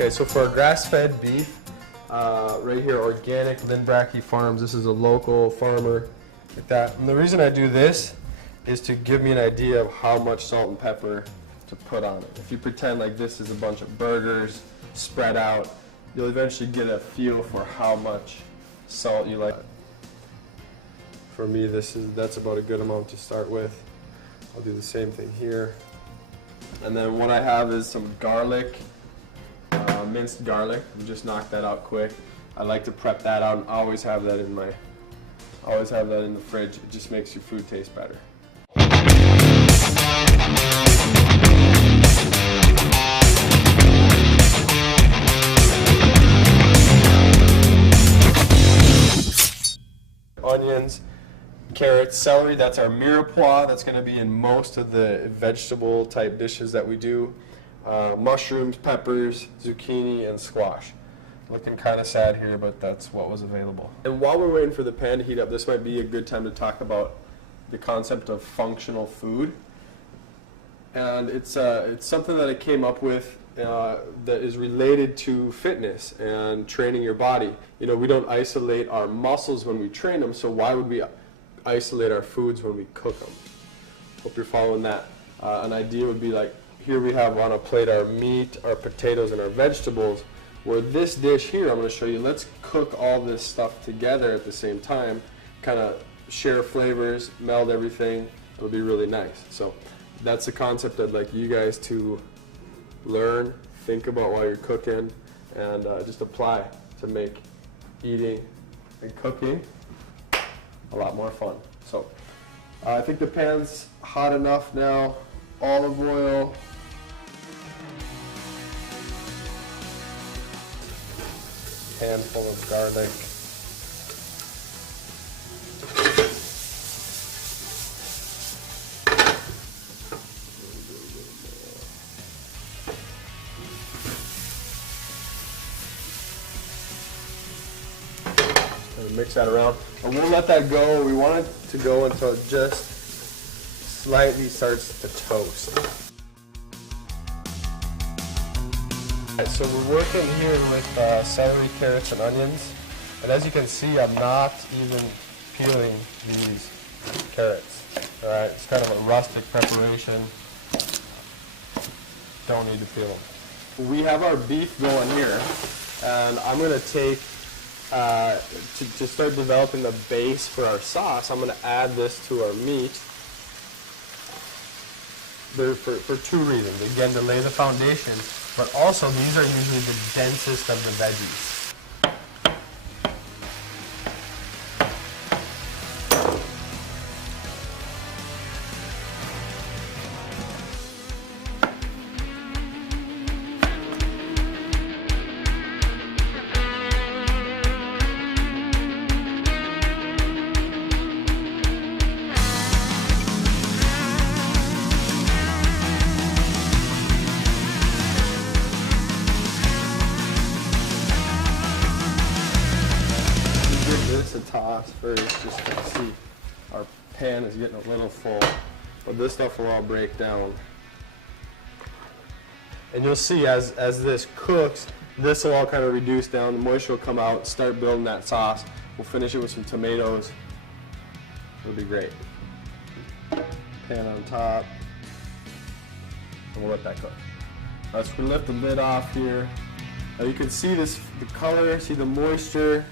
Okay, so for our grass-fed beef, right here, organic, Lindbracke Farms. This is a local farmer, like that. And the reason I do this is to give me an idea of how much salt and pepper to put on it. If you pretend like this is a bunch of burgers spread out, you'll eventually get a feel for how much salt you like. For me, that's about a good amount to start with. I'll do the same thing here. And then what I have is some garlic, minced garlic. Just knock that out quick. I like to prep that out and always have that in the fridge. It just makes your food taste better. Onions, carrots, celery, that's our mirepoix. That's going to be in most of the vegetable type dishes that we do. Mushrooms, peppers, zucchini, and squash. Looking kind of sad here, but that's what was available. And while we're waiting for the pan to heat up, this might be a good time to talk about the concept of functional food. And it's something that I came up with that is related to fitness and training your body. You know, we don't isolate our muscles when we train them, so why would we isolate our foods when we cook them? Hope you're following that. An idea would be like, here we have on a plate our meat, our potatoes, and our vegetables, where this dish here, I'm going to show you, let's cook all this stuff together at the same time, kind of share flavors, meld everything. It'll be really nice. So that's the concept I'd like you guys to learn, think about while you're cooking, and just apply to make eating and cooking a lot more fun. So I think the pan's hot enough now. Olive oil. Handful of garlic. Mix that around, and we'll let that go. We want it to go until it just slightly starts to toast. Right, so we're working here with celery, carrots, and onions, and as you can see, I'm not even peeling these carrots. All right, it's kind of a rustic preparation. Don't need to peel them. We have our beef going here, and I'm going to take to start developing the base for our sauce. I'm going to add this to our meat for two reasons. Again, to lay the foundation, but also these are usually the densest of the veggies. A toss first, just to see our pan is getting a little full, but this stuff will all break down. And you'll see as this cooks, this will all kind of reduce down, the moisture will come out, start building that sauce. We'll finish it with some tomatoes. It'll be great. Pan on top, and we'll let that cook. Let's lift the lid off here. Now you can see this, the color, see the moisture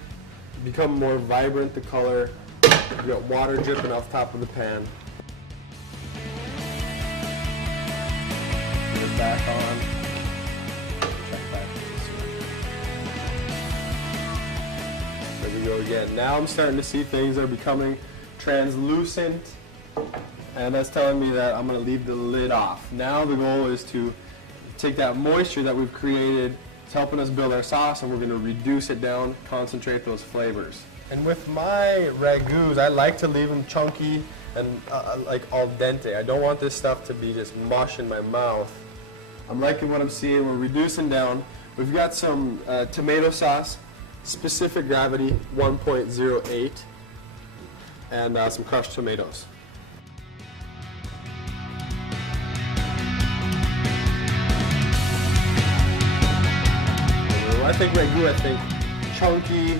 become more vibrant, the color. You got water dripping off top of the pan. Put it back on. Check back. There we go again. Now I'm starting to see things are becoming translucent, and that's telling me that I'm going to leave the lid off. Now the goal is to take that moisture that we've created. It's helping us build our sauce, and we're going to reduce it down, concentrate those flavors. And with my ragouts, I like to leave them chunky and like al dente. I don't want this stuff to be just mush in my mouth. I'm liking what I'm seeing. We're reducing down. We've got some tomato sauce, specific gravity 1.08, and some crushed tomatoes. I think ragout, I think chunky,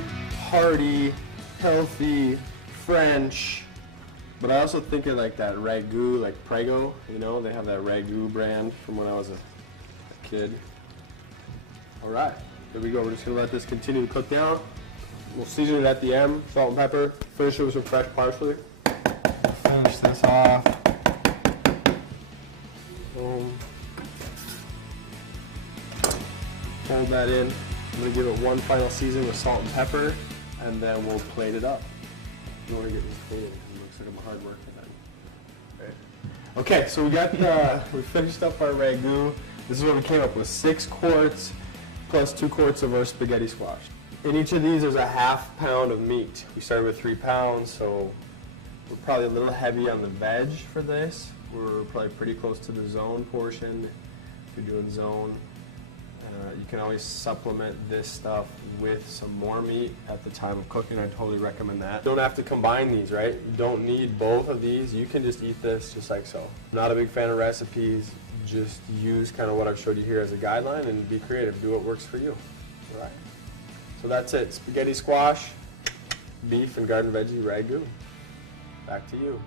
hearty, healthy, French. But I also think of like that ragout, like Prego, you know, they have that ragout brand from when I was a kid. All right, there we go. We're just gonna let this continue to cook down. We'll season it at the end, salt and pepper. Finish it with some fresh parsley. Finish this off. Boom. Fold that in. I'm gonna give it one final season with salt and pepper, and then we'll plate it up. You want to get this clean? It looks like I'm a hard worker then. Okay, so we got we finished up our ragout. This is what we came up with: 6 quarts plus 2 quarts of our spaghetti squash. In each of these, there's a half pound of meat. We started with 3 pounds, so we're probably a little heavy on the veg for this. We're probably pretty close to the zone portion. If you're doing zone, you can always supplement this stuff with some more meat at the time of cooking. I totally recommend that. You don't have to combine these, right? You don't need both of these. You can just eat this just like so. I'm not a big fan of recipes. Just use kind of what I've showed you here as a guideline and be creative. Do what works for you. All right. So that's it. Spaghetti squash, beef and garden veggie ragout. Back to you.